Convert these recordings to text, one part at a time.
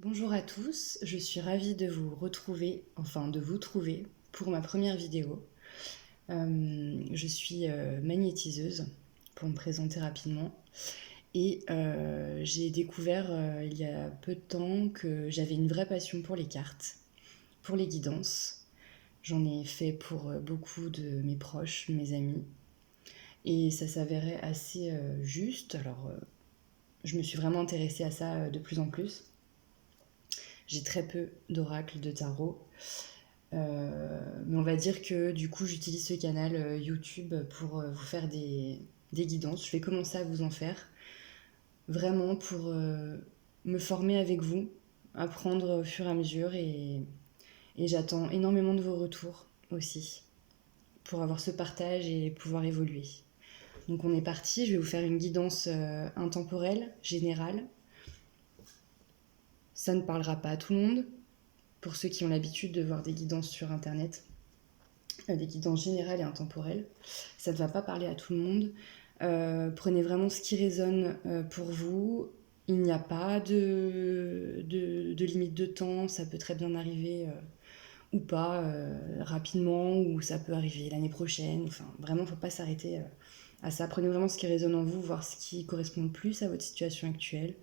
Bonjour à tous, je suis ravie de vous retrouver, enfin de vous trouver pour ma première vidéo. Je suis magnétiseuse, pour me présenter rapidement, et j'ai découvert il y a peu de temps que j'avais une vraie passion pour les cartes, pour les guidances. J'en ai fait pour beaucoup de mes proches, mes amis, et ça s'avérait assez juste. Alors je me suis vraiment intéressée à ça de plus en plus. J'ai très peu d'oracles de tarot. Mais on va dire que du coup j'utilise ce canal YouTube pour vous faire des guidances. Je vais commencer à vous en faire, vraiment pour me former avec vous, apprendre au fur et à mesure et j'attends énormément de vos retours aussi pour avoir ce partage et pouvoir évoluer. Donc on est parti, je vais vous faire une guidance intemporelle, générale. Ça ne parlera pas à tout le monde, pour ceux qui ont l'habitude de voir des guidances sur internet. Des guidances générales et intemporelles. Ça ne va pas parler à tout le monde. Prenez vraiment ce qui résonne pour vous. Il n'y a pas de limite de temps, ça peut très bien arriver ou pas rapidement, ou ça peut arriver l'année prochaine. Enfin, vraiment, il ne faut pas s'arrêter à ça. Prenez vraiment ce qui résonne en vous, voir ce qui correspond le plus à votre situation actuelle.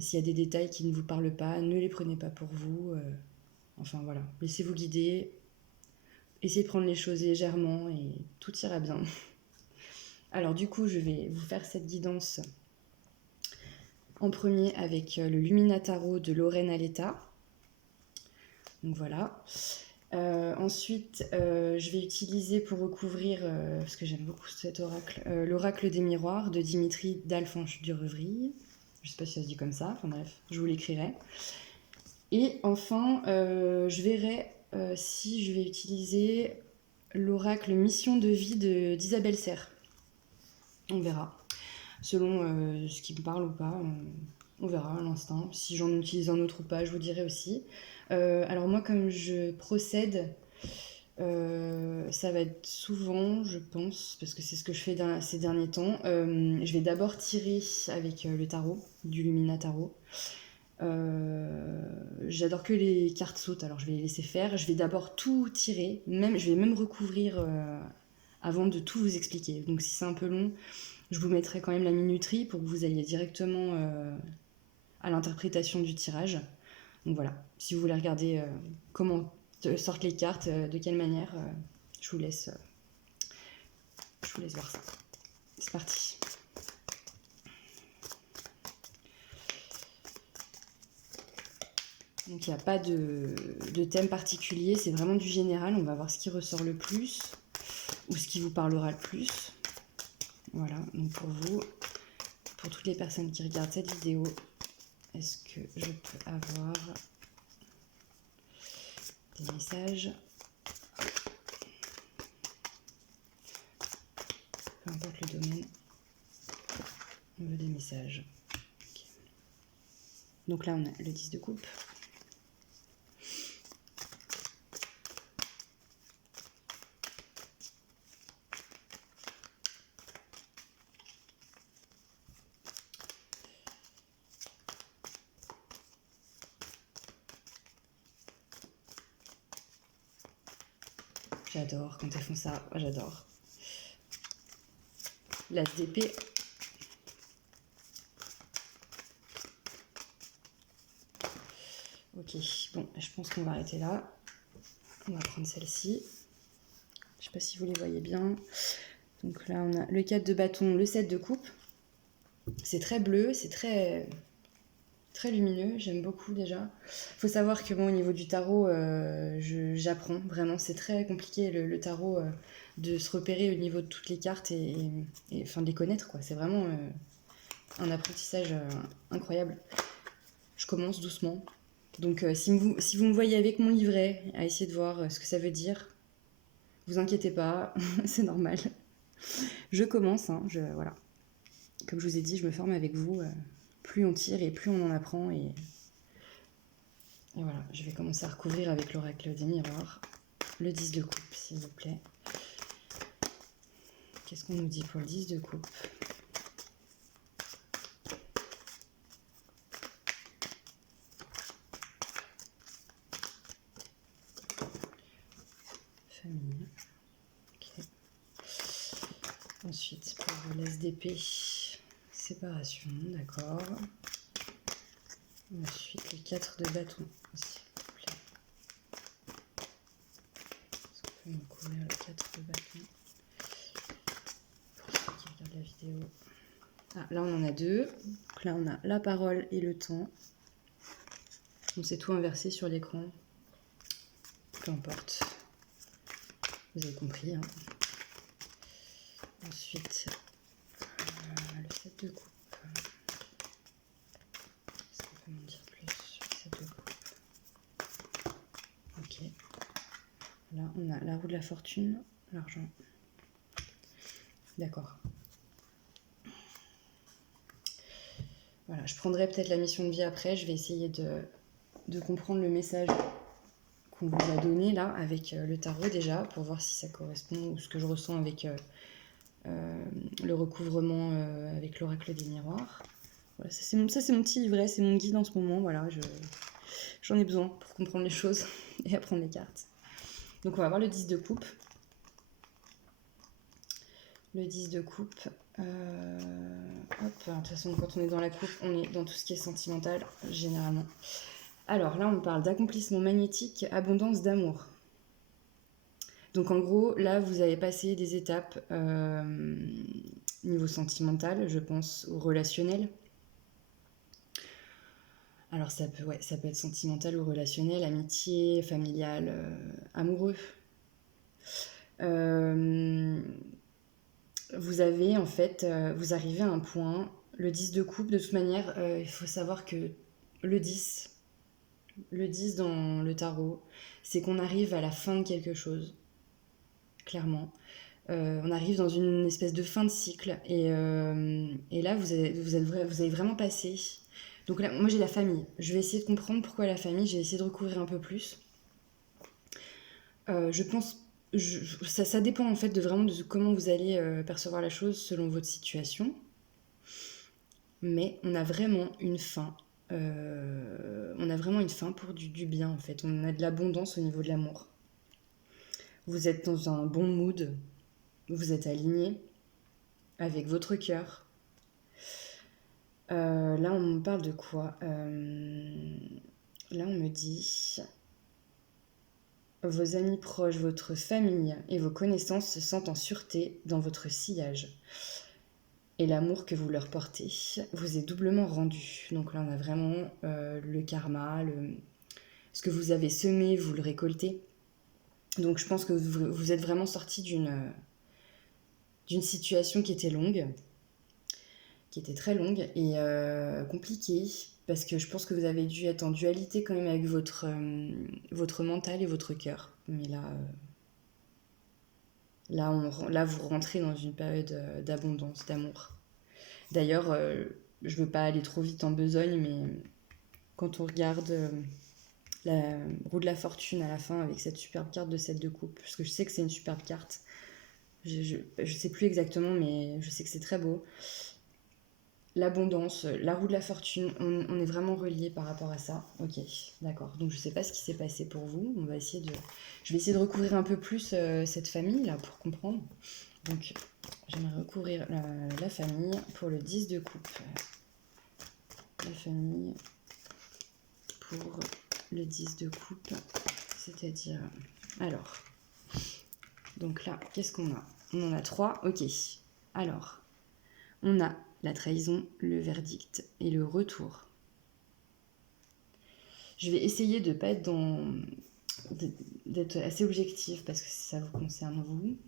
S'il y a des détails qui ne vous parlent pas, ne les prenez pas pour vous. Enfin voilà, laissez-vous guider. Essayez de prendre les choses légèrement et tout ira bien. Alors du coup, je vais vous faire cette guidance en premier avec le Lumina Tarot de Lorraine Aletta. Donc voilà. Ensuite, je vais utiliser pour recouvrir, parce que j'aime beaucoup cet oracle, l'oracle des miroirs de Dimitri d'Alphonse-Durevry. Je ne sais pas si ça se dit comme ça, enfin bref, je vous l'écrirai. Et enfin, je verrai si je vais utiliser l'oracle Mission de vie d'Isabelle Serre. On verra. Selon ce qui me parle ou pas, on verra à l'instant. Si j'en utilise un autre ou pas, je vous dirai aussi. Alors moi, comme je procède, ça va être souvent, je pense, parce que c'est ce que je fais ces derniers temps. Je vais d'abord tirer avec le tarot, du Lumina Tarot. J'adore que les cartes sautent, alors je vais les laisser faire. Je vais d'abord tout tirer, je vais même recouvrir avant de tout vous expliquer. Donc si c'est un peu long, je vous mettrai quand même la minuterie pour que vous alliez directement à l'interprétation du tirage. Donc voilà, si vous voulez regarder comment sortent les cartes, de quelle manière, je vous laisse voir ça. C'est parti. Donc il n'y a pas de thème particulier, c'est vraiment du général. On va voir ce qui ressort le plus ou ce qui vous parlera le plus. Voilà, donc pour vous, pour toutes les personnes qui regardent cette vidéo, est-ce que je peux avoir des messages? Peu importe le domaine, on veut des messages. Okay. Donc là, on a le 10 de coupe. J'adore quand elles font ça, j'adore. L'as d'épée. Ok, bon, je pense qu'on va arrêter là. On va prendre celle-ci. Je sais pas si vous les voyez bien. Donc là, on a le 4 de bâton, le 7 de coupe. C'est très bleu, c'est très lumineux, j'aime beaucoup déjà. Il faut savoir que bon, au niveau du tarot, j'apprends vraiment. C'est très compliqué le tarot de se repérer au niveau de toutes les cartes et enfin de les connaître, quoi. C'est vraiment un apprentissage incroyable. Je commence doucement. Donc si vous me voyez avec mon livret à essayer de voir ce que ça veut dire, vous inquiétez pas, c'est normal. Je commence, hein, voilà. Comme je vous ai dit, je me forme avec vous. Plus on tire et plus on en apprend. Et voilà, je vais commencer à recouvrir avec l'oracle des miroirs. Le 10 de coupe, s'il vous plaît. Qu'est-ce qu'on nous dit pour le 10 de coupe? Ensuite, pour l'SDP, séparation, d'accord. Ensuite, le 4 de bâton, s'il vous plaît. Est-ce qu'on peut me couvrir le 4 de bâton pour ceux qui regardent la vidéo? Ah, là, on en a deux. Donc là, on a la parole et le temps. On s'est tout inversé sur l'écran. Peu importe. Vous avez compris. Hein. Ensuite, le 7 de coupe. Est-ce qu'on peut m'en dire plus sur le 7 de coupe? Ok. Là, on a la roue de la fortune, l'argent. D'accord. Voilà, je prendrai peut-être la mission de vie après. Je vais essayer de comprendre le message qu'on vous a donné là avec le tarot déjà pour voir si ça correspond ou ce que je ressens avec le recouvrement avec l'oracle des miroirs. Voilà, ça c'est mon petit livret, c'est mon guide en ce moment. Voilà, j'en ai besoin pour comprendre les choses et apprendre les cartes. Donc on va voir le 10 de coupe. Le 10 de coupe. Hop, de toute façon, quand on est dans la coupe, on est dans tout ce qui est sentimental, généralement. Alors là, on parle d'accomplissement magnétique, abondance d'amour. Donc en gros, là, vous avez passé des étapes niveau sentimental, je pense, ou relationnel. Alors ça peut être sentimental ou relationnel, amitié, familial, amoureux. Vous avez en fait, vous arrivez à un point, le 10 de coupe, de toute manière, il faut savoir que le 10 dans le tarot, c'est qu'on arrive à la fin de quelque chose, clairement. On arrive dans une espèce de fin de cycle et là, vous avez vraiment passé. Donc là, moi j'ai la famille. Je vais essayer de comprendre pourquoi la famille, j'ai essayé de recouvrir un peu plus. Je pense... ça dépend en fait de comment vous allez percevoir la chose selon votre situation. Mais on a vraiment une fin. On a vraiment une fin pour du bien en fait. On a de l'abondance au niveau de l'amour. Vous êtes dans un bon mood. Vous êtes aligné avec votre cœur. Là, on me parle de quoi? Là, on me dit... Vos amis proches, votre famille et vos connaissances se sentent en sûreté dans votre sillage. Et l'amour que vous leur portez vous est doublement rendu. Donc là, on a vraiment le karma, ce que vous avez semé, vous le récoltez. Donc je pense que vous êtes vraiment sorti d'une situation qui était longue, qui était très longue et compliquée, parce que je pense que vous avez dû être en dualité quand même avec votre mental et votre cœur. Mais là, vous rentrez dans une période d'abondance, d'amour. D'ailleurs, je veux pas aller trop vite en besogne, mais quand on regarde la roue de la fortune à la fin avec cette superbe carte de 7 de coupe, parce que je sais que c'est une superbe carte, je sais plus exactement, mais je sais que c'est très beau. L'abondance, la roue de la fortune, on est vraiment reliés par rapport à ça. Ok, d'accord. Donc je sais pas ce qui s'est passé pour vous. Je vais essayer de recouvrir un peu plus cette famille là pour comprendre. Donc j'aimerais recouvrir la famille pour le 10 de coupe. La famille pour le 10 de coupe, c'est-à-dire... Alors, donc là, qu'est-ce qu'on a? On en a 3, ok. Alors, on a la trahison, le verdict et le retour. Je vais essayer de pas être d'être assez objective parce que ça vous concerne vous.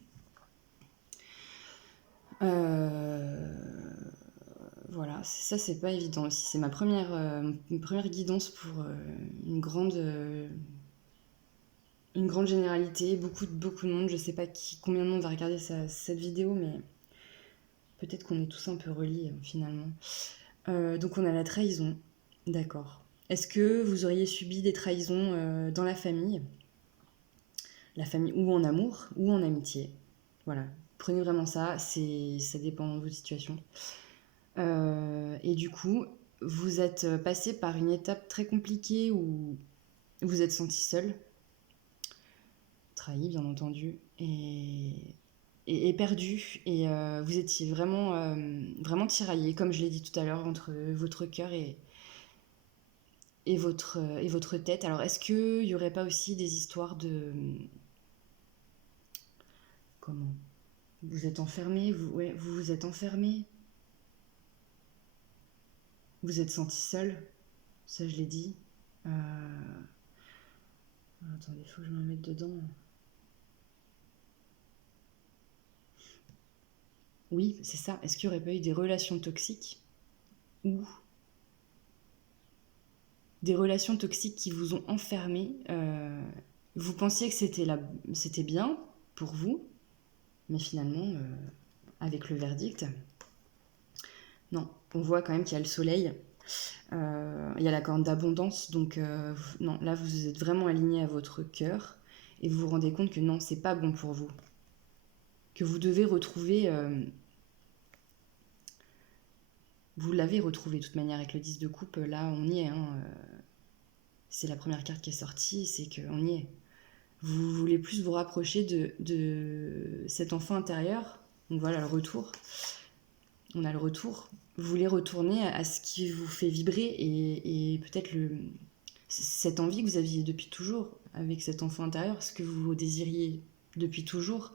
Voilà, ça c'est pas évident aussi. C'est ma première guidance pour une grande généralité, beaucoup de monde. Je sais pas combien de monde va regarder cette vidéo, mais peut-être qu'on est tous un peu reliés finalement. Donc on a la trahison, d'accord. Est-ce que vous auriez subi des trahisons dans la famille ou en amour ou en amitié? Voilà, prenez vraiment ça, ça dépend de votre situation. Et du coup, vous êtes passé par une étape très compliquée où vous êtes senti seul, trahi bien entendu, et et perdu, et vous étiez vraiment tiraillé, comme je l'ai dit tout à l'heure, entre votre cœur et votre tête. Alors, est-ce qu'il n'y aurait pas aussi des histoires de... Comment? Vous êtes enfermé, ouais, vous vous êtes enfermé, vous êtes senti seul, ça je l'ai dit. Attendez, il faut que je me mette dedans. Oui, c'est ça. Est-ce qu'il n'y aurait pas eu des relations toxiques ou des relations toxiques qui vous ont enfermé? Vous pensiez que c'était bien pour vous, mais finalement, avec le verdict, non. On voit quand même qu'il y a le soleil, il y a la corne d'abondance, donc non, là vous êtes vraiment aligné à votre cœur et vous vous rendez compte que non, c'est pas bon pour vous, que vous devez retrouver... vous l'avez retrouvé de toute manière avec le 10 de coupe, là on y est, hein, c'est la première carte qui est sortie, c'est qu'on y est. Vous voulez plus vous rapprocher de cet enfant intérieur, donc voilà le retour, on a le retour, vous voulez retourner à ce qui vous fait vibrer et peut-être cette envie que vous aviez depuis toujours avec cet enfant intérieur, ce que vous désiriez depuis toujours,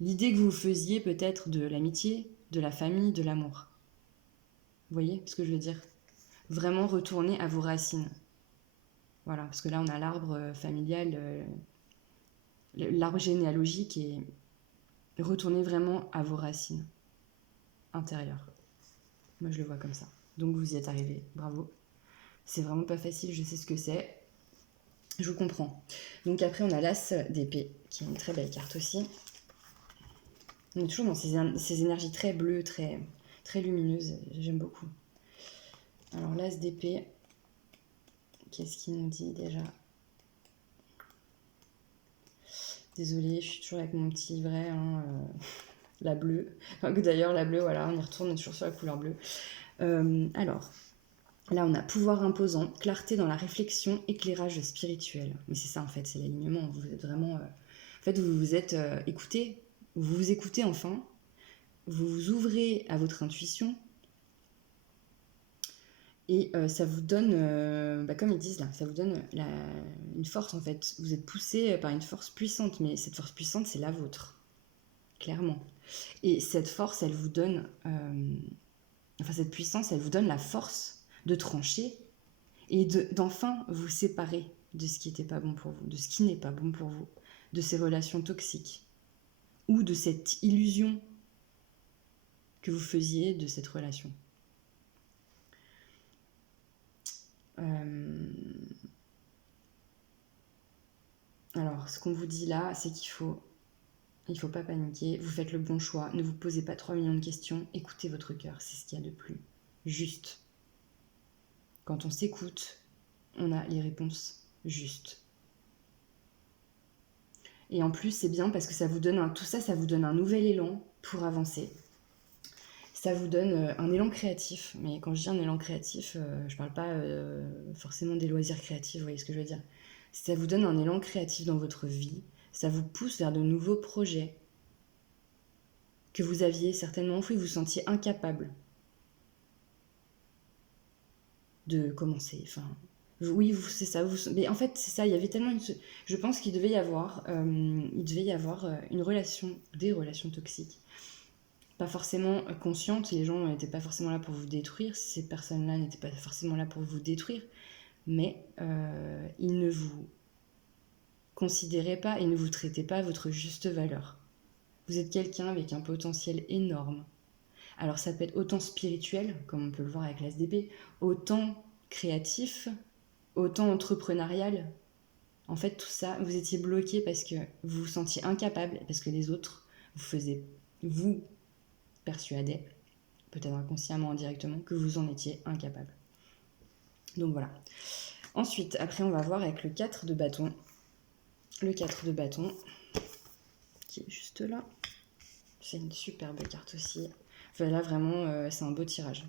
l'idée que vous faisiez peut-être de l'amitié, de la famille, de l'amour. Vous voyez ce que je veux dire? Vraiment retourner à vos racines. Voilà, parce que là on a l'arbre familial, l'arbre généalogique, et retourner vraiment à vos racines intérieures. Moi je le vois comme ça. Donc vous y êtes arrivé, bravo. C'est vraiment pas facile, je sais ce que c'est. Je vous comprends. Donc après on a l'As d'épée, qui est une très belle carte aussi. On est toujours dans ces énergies très bleues, très lumineuses, j'aime beaucoup. Alors l'As d'épée, qu'est-ce qu'il nous dit déjà? Désolée, je suis toujours avec mon petit livret, hein, la bleue. Enfin, d'ailleurs, la bleue, voilà, on y retourne, on est toujours sur la couleur bleue. Alors, là, on a pouvoir imposant, clarté dans la réflexion, éclairage spirituel. Mais c'est ça, en fait, c'est l'alignement. Vous êtes vraiment... En fait, vous vous êtes écouté, vous vous écoutez enfin, vous vous ouvrez à votre intuition, et ça vous donne, comme ils disent là, ça vous donne une force, en fait. Vous êtes poussé par une force puissante, mais cette force puissante, c'est la vôtre, clairement. Et cette force, elle vous donne... cette puissance, elle vous donne la force de trancher et d'enfin vous séparer de ce qui n'était pas bon pour vous, de ce qui n'est pas bon pour vous, de ces relations toxiques ou de cette illusion que vous faisiez de cette relation. Alors, ce qu'on vous dit là, c'est il faut pas paniquer, vous faites le bon choix, ne vous posez pas 3 millions de questions, écoutez votre cœur, c'est ce qu'il y a de plus juste. Quand on s'écoute, on a les réponses justes. Et en plus, c'est bien parce que ça vous donne tout ça, ça vous donne un nouvel élan pour avancer. Ça vous donne un élan créatif. Mais quand je dis un élan créatif, je parle pas forcément des loisirs créatifs, vous voyez ce que je veux dire. Ça vous donne un élan créatif dans votre vie. Ça vous pousse vers de nouveaux projets que vous aviez certainement enfouis, vous vous sentiez incapable de commencer. Enfin, oui, c'est ça. Mais en fait, c'est ça. Il y avait tellement je pense qu'il devait y avoir, une relation, des relations toxiques. Pas forcément conscientes. Les gens n'étaient pas forcément là pour vous détruire. Ces personnes-là n'étaient pas forcément là pour vous détruire. Mais ils ne vous considéraient pas et ne vous traitaient pas à votre juste valeur. Vous êtes quelqu'un avec un potentiel énorme. Alors ça peut être autant spirituel, comme on peut le voir avec l'ASDP, autant créatif, autant entrepreneurial. En fait, tout ça, vous étiez bloqué parce que vous vous sentiez incapable, parce que les autres vous persuadaient, peut-être inconsciemment, indirectement, que vous en étiez incapable. Donc voilà. Ensuite, après, on va voir avec le 4 de bâton. Le 4 de bâton, qui est juste là. C'est une superbe carte aussi. Enfin, là, vraiment, c'est un beau tirage.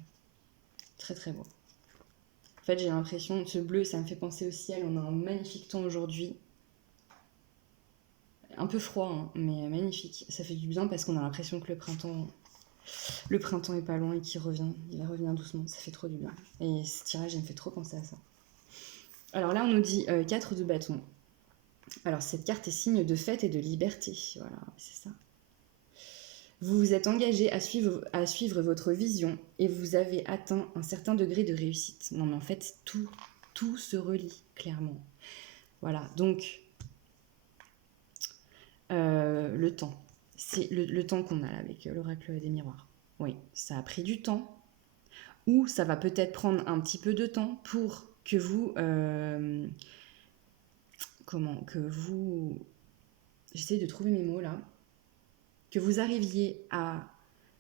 Très, très beau. En fait, j'ai l'impression, ce bleu, ça me fait penser au ciel. On a un magnifique temps aujourd'hui. un peu froid, hein, mais magnifique. Ça fait du bien parce qu'on a l'impression que le printemps est pas loin et qu'il revient. Il va revenir doucement, ça fait trop du bien. Et ce tirage, il me fait trop penser à ça. Alors là, on nous dit 4 de bâton. Alors cette carte est signe de fête et de liberté. Voilà, c'est ça. Vous vous êtes engagé à suivre votre vision et vous avez atteint un certain degré de réussite. Non mais en fait, tout se relie, clairement. Voilà, donc le temps. C'est le temps qu'on a là avec l'oracle des miroirs. Oui, ça a pris du temps, ou ça va peut-être prendre un petit peu de temps pour que vous... J'essaie de trouver mes mots là. Que vous arriviez à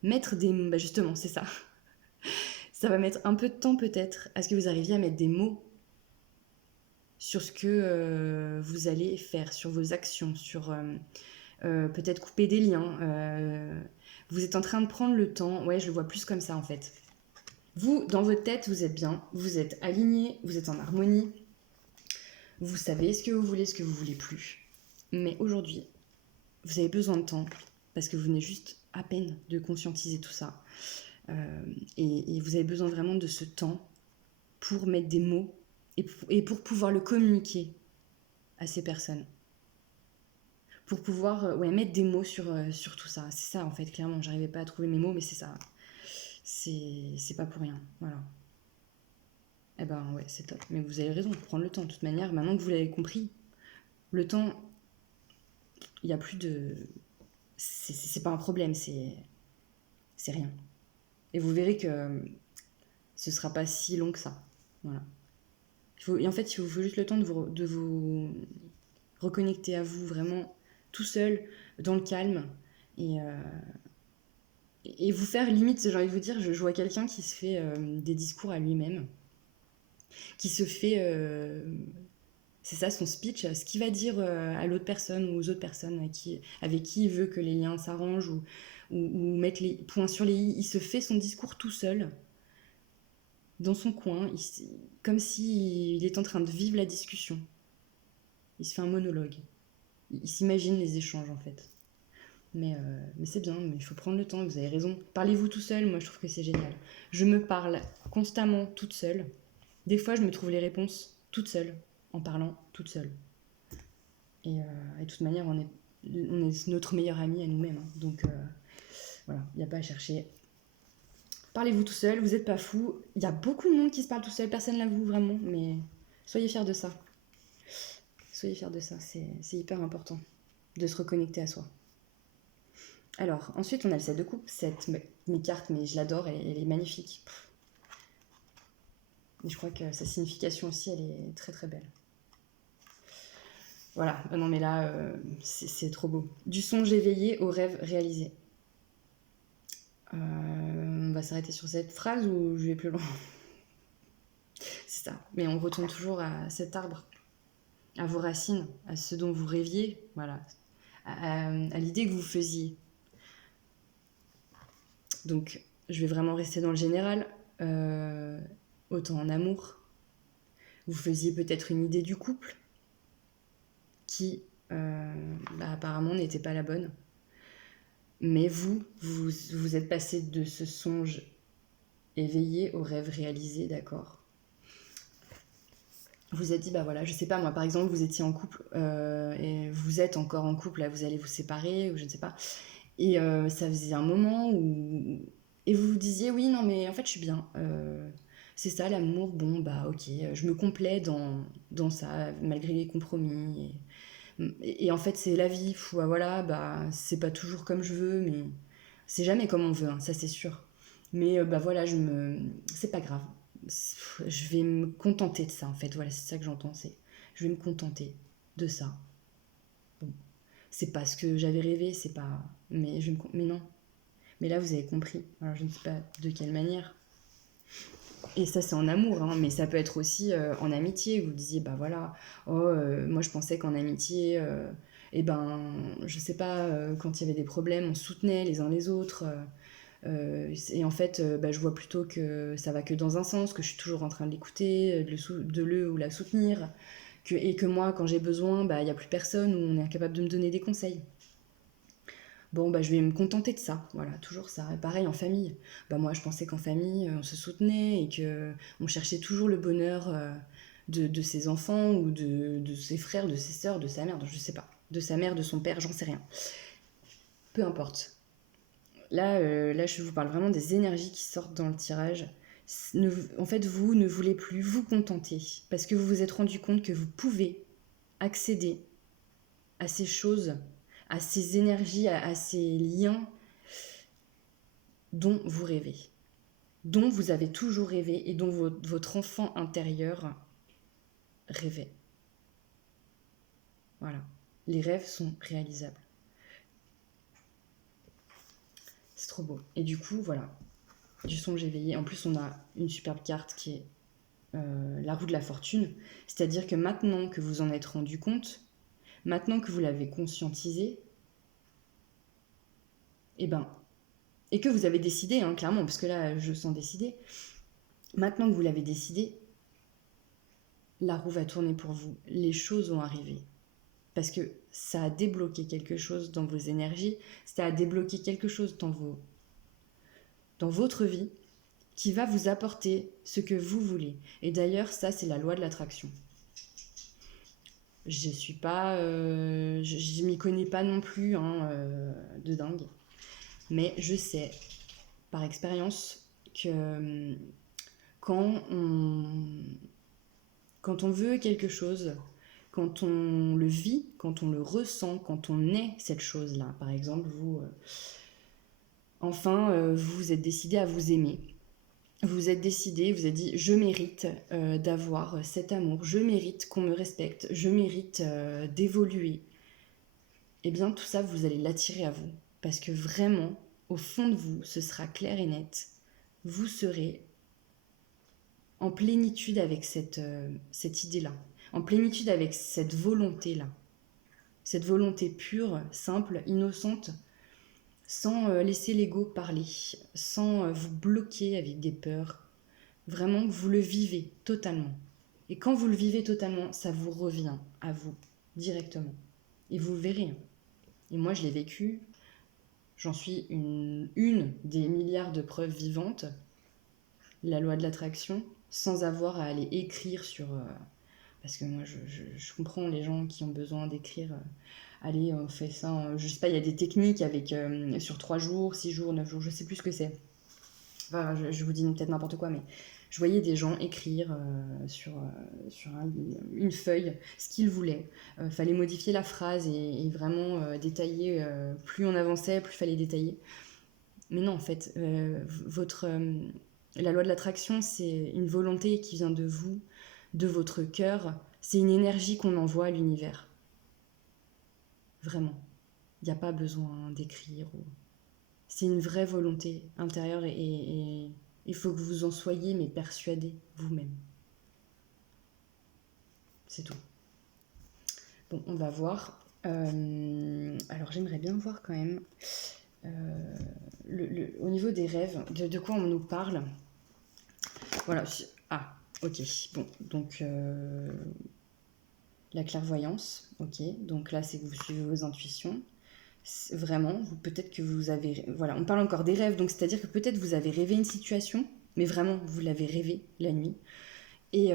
mettre des... Bah justement, c'est ça. Ça va mettre un peu de temps peut-être à ce que vous arriviez à mettre des mots sur ce que vous allez faire, sur vos actions, sur peut-être couper des liens. Vous êtes en train de prendre le temps. Ouais, je le vois plus comme ça en fait. Vous, dans votre tête, vous êtes bien, vous êtes aligné, vous êtes en harmonie. Vous savez ce que vous voulez, ce que vous voulez plus. Mais aujourd'hui, vous avez besoin de temps parce que vous venez juste à peine de conscientiser tout ça. Et vous avez besoin vraiment de ce temps pour mettre des mots et pour pouvoir le communiquer à ces personnes. Pour pouvoir mettre des mots sur tout ça. C'est ça en fait, clairement. J'arrivais pas à trouver mes mots, mais c'est ça. C'est pas pour rien. Voilà. Eh ben ouais, c'est top. Mais vous avez raison, prendre le temps. De toute manière, maintenant que vous l'avez compris, le temps, il n'y a plus de... C'est pas un problème, c'est rien. Et vous verrez que ce sera pas si long que ça. Voilà. Et en fait, il vous faut juste le temps de vous reconnecter à vous vraiment tout seul, dans le calme. Et vous faire limite, j'ai envie de vous dire, je vois quelqu'un qui se fait des discours à lui-même, qui se fait... c'est ça son speech, ce qu'il va dire à l'autre personne ou aux autres personnes avec qui il veut que les liens s'arrangent ou mettre les points sur les i. Il se fait son discours tout seul, dans son coin, comme s'il est en train de vivre la discussion. Il se fait un monologue. Il s'imagine les échanges en fait. Mais c'est bien, mais il faut prendre le temps, vous avez raison. Parlez-vous tout seul, moi je trouve que c'est génial. Je me parle constamment toute seule. Des fois, je me trouve les réponses toute seule, en parlant toute seule. Et de toute manière, on est notre meilleur ami à nous-mêmes. Hein. Donc voilà, il n'y a pas à chercher. Parlez-vous tout seul, vous n'êtes pas fou. Il y a beaucoup de monde qui se parle tout seul, personne ne l'avoue vraiment, mais soyez fiers de ça. Soyez fiers de ça, c'est hyper important de se reconnecter à soi. Alors, ensuite, on a le 7 de coupe. Mes cartes, mais je l'adore, elle est magnifique. Et je crois que sa signification aussi, elle est très très belle. Voilà, non mais là, c'est trop beau. Du songe éveillé au rêve réalisé. On va s'arrêter sur cette phrase ou je vais plus loin? C'est ça, mais on retourne toujours à cet arbre, à vos racines, à ce dont vous rêviez, voilà, à l'idée que vous faisiez. Donc, je vais vraiment rester dans le général. Autant en amour. Vous faisiez peut-être une idée du couple qui, apparemment, n'était pas la bonne. Mais vous êtes passé de ce songe éveillé au rêve réalisé, d'accord. Vous êtes dit, bah voilà, je sais pas, moi par exemple, vous étiez en couple et vous êtes encore en couple, là vous allez vous séparer ou je ne sais pas. Et ça faisait un moment où... Et vous vous disiez, oui, non mais en fait je suis bien. C'est ça l'amour, bon bah ok, je me complais dans ça, malgré les compromis. Et en fait c'est la vie, voilà, bah c'est pas toujours comme je veux, mais c'est jamais comme on veut, hein, ça c'est sûr. Mais bah voilà, c'est pas grave. Je vais me contenter de ça en fait, voilà, c'est ça que j'entends, je vais me contenter de ça. Bon, c'est pas ce que j'avais rêvé, c'est pas... Mais non. Mais là vous avez compris, alors je ne sais pas de quelle manière. Et ça c'est en amour, hein, mais ça peut être aussi en amitié. Vous disiez, bah voilà, moi je pensais qu'en amitié, et ben, je sais pas, quand il y avait des problèmes, on se soutenait les uns les autres. Et en fait, je vois plutôt que ça va que dans un sens, que je suis toujours en train de l'écouter, de le ou la soutenir. et que moi, quand j'ai besoin, il n'y a plus personne où on est incapable de me donner des conseils. Bon, je vais me contenter de ça, voilà, toujours ça. Et pareil en famille. Moi, je pensais qu'en famille, on se soutenait et que on cherchait toujours le bonheur de ses enfants ou de ses frères, de ses sœurs, de sa mère, je sais pas, de sa mère, de son père, j'en sais rien. Peu importe. Là, je vous parle vraiment des énergies qui sortent dans le tirage. En fait, vous ne voulez plus vous contenter parce que vous vous êtes rendu compte que vous pouvez accéder à ces choses, à ces énergies, à ces liens dont vous rêvez, dont vous avez toujours rêvé et dont votre enfant intérieur rêvait. Voilà. Les rêves sont réalisables. C'est trop beau. Et du coup, voilà, du songe éveillé. En plus, on a une superbe carte qui est la roue de la fortune. C'est-à-dire que maintenant que vous en êtes rendu compte, maintenant que vous l'avez conscientisé, et que vous avez décidé, clairement, parce que là, je sens décider, maintenant que vous l'avez décidé, la roue va tourner pour vous. Les choses vont arriver. Parce que ça a débloqué quelque chose dans vos énergies, ça a débloqué quelque chose dans votre vie qui va vous apporter ce que vous voulez. Et d'ailleurs, ça, c'est la loi de l'attraction. Je suis pas... je m'y connais pas non plus de dingue. Mais je sais, par expérience, que quand on veut quelque chose, quand on le vit, quand on le ressent, quand on est cette chose-là, par exemple, vous vous êtes décidé à vous aimer. Vous êtes décidé, vous avez dit, je mérite d'avoir cet amour, je mérite qu'on me respecte, je mérite d'évoluer. Eh bien, tout ça, vous allez l'attirer à vous. Parce que vraiment, au fond de vous, ce sera clair et net. Vous serez en plénitude avec cette idée-là, en plénitude avec cette volonté-là. Cette volonté pure, simple, innocente, sans laisser l'ego parler, sans vous bloquer avec des peurs. Vraiment, vous le vivez totalement. Et quand vous le vivez totalement, ça vous revient à vous, directement. Et vous verrez. Et moi, je l'ai vécu. J'en suis une des milliards de preuves vivantes. La loi de l'attraction, sans avoir à aller écrire sur... parce que moi, je comprends les gens qui ont besoin d'écrire... allez, on fait ça, je sais pas, il y a des techniques avec sur 3 jours, 6 jours, 9 jours, je sais plus ce que c'est. Enfin, je vous dis peut-être n'importe quoi, mais je voyais des gens écrire sur une feuille ce qu'ils voulaient. Fallait modifier la phrase et vraiment détailler. Plus on avançait, plus fallait détailler. Mais non, en fait, la loi de l'attraction, c'est une volonté qui vient de vous, de votre cœur. C'est une énergie qu'on envoie à l'univers. Vraiment. Il n'y a pas besoin d'écrire. C'est une vraie volonté intérieure et il faut que vous en soyez, mais persuadés vous-même. C'est tout. Bon, on va voir. Alors, j'aimerais bien voir quand même au niveau des rêves, de quoi on nous parle. Voilà. Ah, ok. Bon, donc la clairvoyance. Ok. Donc là, c'est que vous suivez vos intuitions. Vraiment, peut-être que vous avez... Voilà, on parle encore des rêves, donc c'est-à-dire que peut-être vous avez rêvé une situation, mais vraiment, vous l'avez rêvé la nuit. Et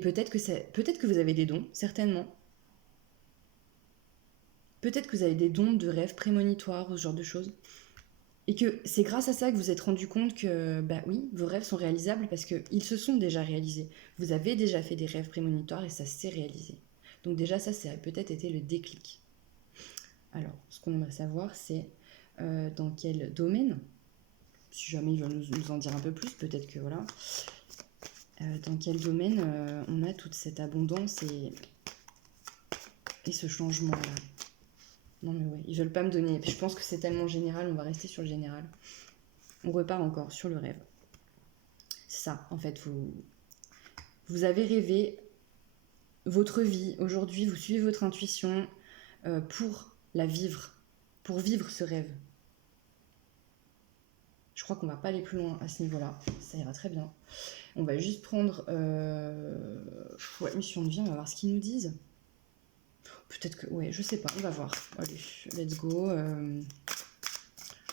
peut-être que vous avez des dons, certainement. Peut-être que vous avez des dons de rêves prémonitoires ou ce genre de choses. Et que c'est grâce à ça que vous vous êtes rendu compte que, oui, vos rêves sont réalisables parce qu'ils se sont déjà réalisés. Vous avez déjà fait des rêves prémonitoires et ça s'est réalisé. Donc déjà, ça a peut-être été le déclic. Alors, ce qu'on aimerait savoir, c'est dans quel domaine, si jamais il va nous en dire un peu plus, peut-être que voilà, dans quel domaine on a toute cette abondance et ce changement-là. Non mais ouais, ils veulent pas me donner, je pense que c'est tellement général, on va rester sur le général. On repart encore sur le rêve. C'est ça, en fait, vous avez rêvé votre vie, aujourd'hui vous suivez votre intuition pour la vivre, pour vivre ce rêve. Je crois qu'on va pas aller plus loin à ce niveau-là. Ça ira très bien. On va juste prendre mission de vie, on va voir ce qu'ils nous disent. Peut-être que... Ouais, je sais pas, on va voir. Allez, let's go.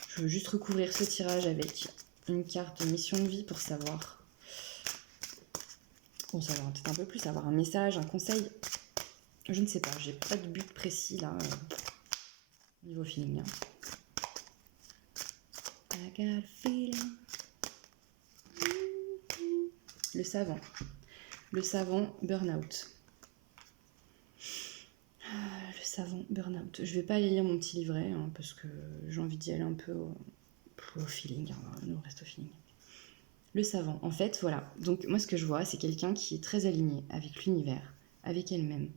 Je veux juste recouvrir ce tirage avec une carte mission de vie pour savoir. Bon, savoir peut-être un peu plus, avoir un message, un conseil. Je ne sais pas, j'ai pas de but précis là. Niveau feeling. I got a feeling. Le savant. Le savant burn-out. Le savant burn-out. Je vais pas aller lire mon petit livret hein, parce que j'ai envie d'y aller un peu au feeling. On reste au feeling. Le savant. En fait, voilà. Donc moi ce que je vois, c'est quelqu'un qui est très aligné avec l'univers, avec elle-même,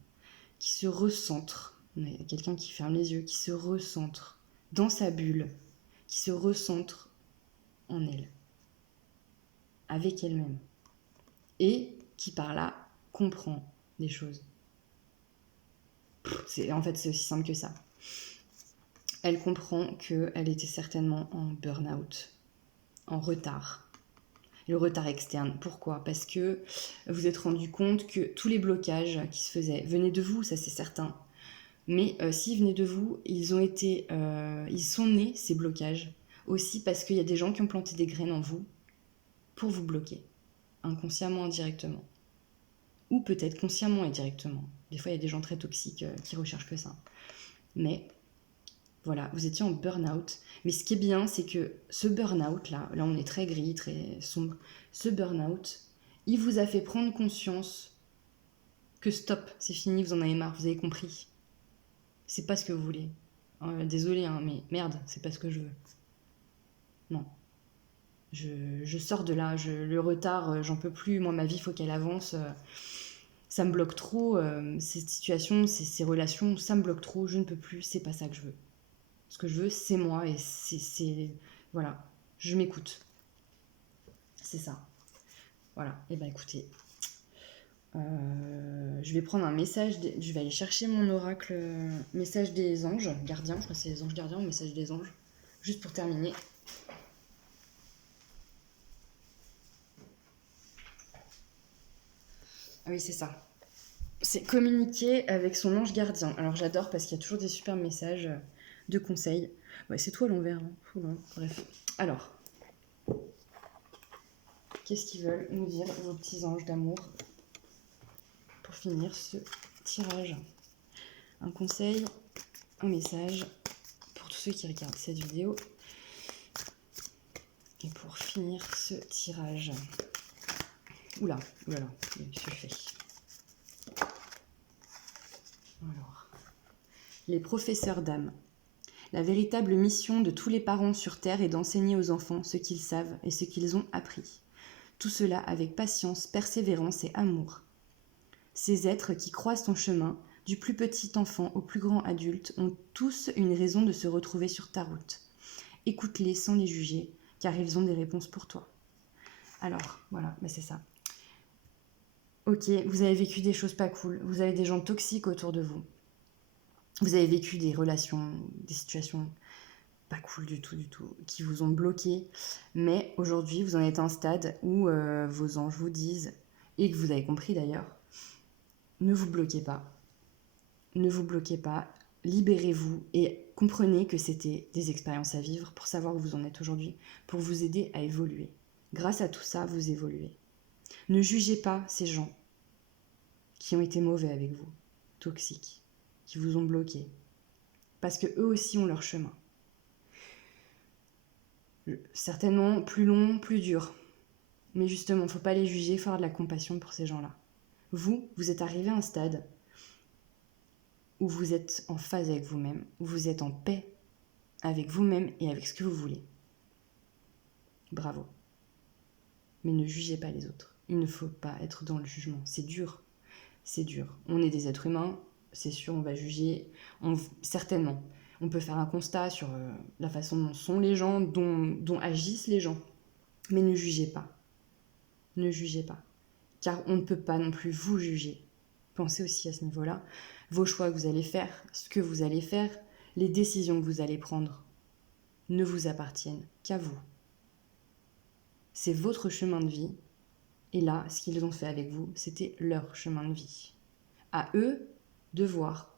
qui se recentre. Quelqu'un qui ferme les yeux, qui se recentre dans sa bulle, qui se recentre en elle, avec elle-même. Et qui par là comprend des choses. En fait, c'est aussi simple que ça. Elle comprend qu'elle était certainement en burn-out, en retard. Et le retard externe, pourquoi? Parce que vous vous êtes rendu compte que tous les blocages qui se faisaient venaient de vous, ça c'est certain. Mais s'ils venaient de vous, ils sont nés, ces blocages, aussi parce qu'il y a des gens qui ont planté des graines en vous pour vous bloquer, inconsciemment, indirectement. Ou peut-être consciemment et directement. Des fois, il y a des gens très toxiques qui recherchent que ça. Mais voilà, vous étiez en burn-out. Mais ce qui est bien, c'est que ce burn-out, là on est très gris, très sombre, ce burn-out, il vous a fait prendre conscience que stop, c'est fini, vous en avez marre, vous avez compris. C'est pas ce que vous voulez. Désolée, hein, mais merde, c'est pas ce que je veux. Non. Je sors de là, le retard, j'en peux plus, moi ma vie, faut qu'elle avance. Ça me bloque trop, ces situations, ces relations, ça me bloque trop, je ne peux plus, c'est pas ça que je veux. Ce que je veux, c'est moi et c'est voilà, je m'écoute. C'est ça. Voilà, et ben écoutez, je vais prendre un message, je vais aller chercher mon oracle message des anges gardiens, je crois que c'est les anges gardiens ou message des anges, juste pour terminer. Ah oui, c'est ça. C'est communiquer avec son ange gardien. Alors j'adore parce qu'il y a toujours des super messages de conseils. Ouais, c'est tout à l'envers. Hein. Bref. Alors, qu'est-ce qu'ils veulent nous dire, vos petits anges d'amour, pour finir ce tirage? Un conseil, un message pour tous ceux qui regardent cette vidéo. Et pour finir ce tirage. Oula, oulala, qu'est-ce que je fais? Alors, les professeurs d'âme. La véritable mission de tous les parents sur Terre est d'enseigner aux enfants ce qu'ils savent et ce qu'ils ont appris. Tout cela avec patience, persévérance et amour. Ces êtres qui croisent ton chemin, du plus petit enfant au plus grand adulte, ont tous une raison de se retrouver sur ta route. Écoute-les sans les juger, car ils ont des réponses pour toi. Alors, voilà, mais c'est ça. Ok, vous avez vécu des choses pas cool, vous avez des gens toxiques autour de vous. Vous avez vécu des relations, des situations pas cool du tout, qui vous ont bloqué. Mais aujourd'hui, vous en êtes à un stade où vos anges vous disent, et que vous avez compris d'ailleurs, ne vous bloquez pas. Ne vous bloquez pas, libérez-vous et comprenez que c'était des expériences à vivre pour savoir où vous en êtes aujourd'hui, pour vous aider à évoluer. Grâce à tout ça, vous évoluez. Ne jugez pas ces gens qui ont été mauvais avec vous, toxiques, qui vous ont bloqué, parce que eux aussi ont leur chemin. Certainement plus long, plus dur. Mais justement, il ne faut pas les juger, il faut avoir de la compassion pour ces gens-là. Vous êtes arrivé à un stade où vous êtes en phase avec vous-même, où vous êtes en paix avec vous-même et avec ce que vous voulez. Bravo. Mais ne jugez pas les autres. Il ne faut pas être dans le jugement. C'est dur. C'est dur. On est des êtres humains, c'est sûr, on va juger. Certainement. On peut faire un constat sur la façon dont sont les gens, dont agissent les gens. Mais ne jugez pas. Ne jugez pas. Car on ne peut pas non plus vous juger. Pensez aussi à ce niveau-là. Vos choix que vous allez faire, ce que vous allez faire, les décisions que vous allez prendre ne vous appartiennent qu'à vous. C'est votre chemin de vie. Et là, ce qu'ils ont fait avec vous, c'était leur chemin de vie. À eux de voir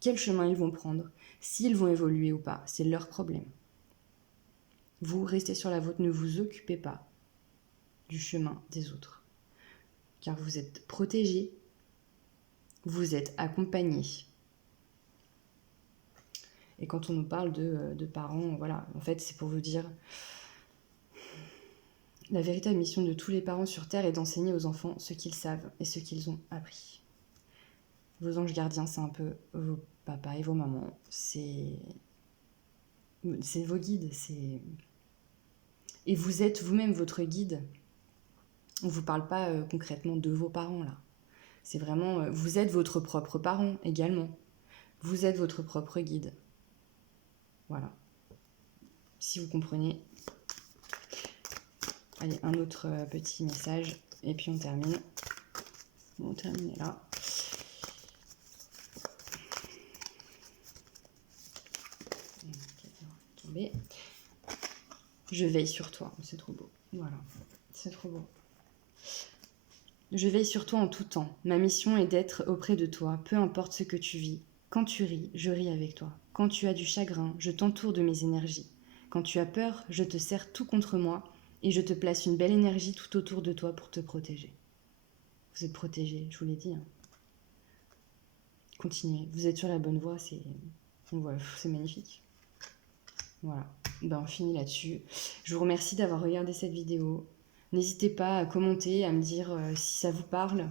quel chemin ils vont prendre, s'ils vont évoluer ou pas. C'est leur problème. Vous restez sur la vôtre, ne vous occupez pas du chemin des autres. Car vous êtes protégés, vous êtes accompagnés. Et quand on nous parle de parents, voilà, en fait, c'est pour vous dire, la véritable mission de tous les parents sur Terre est d'enseigner aux enfants ce qu'ils savent et ce qu'ils ont appris. Vos anges gardiens, c'est un peu vos papas et vos mamans. C'est vos guides. Et vous êtes vous-même votre guide. On ne vous parle pas concrètement de vos parents, là. C'est vraiment, vous êtes votre propre parent également. Vous êtes votre propre guide. Voilà. Si vous comprenez. Allez, un autre petit message. Et puis on termine. On termine là. Tomber. Je veille sur toi. C'est trop beau. Voilà. C'est trop beau. Je veille sur toi en tout temps. Ma mission est d'être auprès de toi, peu importe ce que tu vis. Quand tu ris, je ris avec toi. Quand tu as du chagrin, je t'entoure de mes énergies. Quand tu as peur, je te serre tout contre moi et je te place une belle énergie tout autour de toi pour te protéger. Vous êtes protégés, je vous l'ai dit. Continuez, vous êtes sur la bonne voie, c'est magnifique. Voilà, ben on finit là-dessus. Je vous remercie d'avoir regardé cette vidéo. N'hésitez pas à commenter, à me dire si ça vous parle.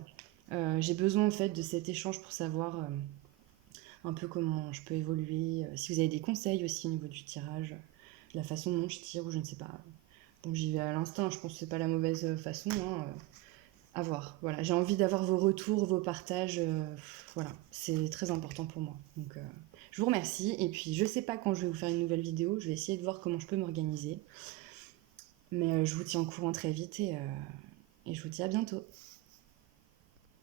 J'ai besoin en fait de cet échange pour savoir un peu comment je peux évoluer. Si vous avez des conseils aussi au niveau du tirage, la façon dont je tire ou je ne sais pas. Bon, j'y vais à l'instinct, je pense que c'est pas la mauvaise façon. À voir. Voilà, j'ai envie d'avoir vos retours, vos partages. Voilà, c'est très important pour moi. Donc, je vous remercie. Et puis, je sais pas quand je vais vous faire une nouvelle vidéo. Je vais essayer de voir comment je peux m'organiser. Mais je vous tiens au courant très vite et je vous dis à bientôt.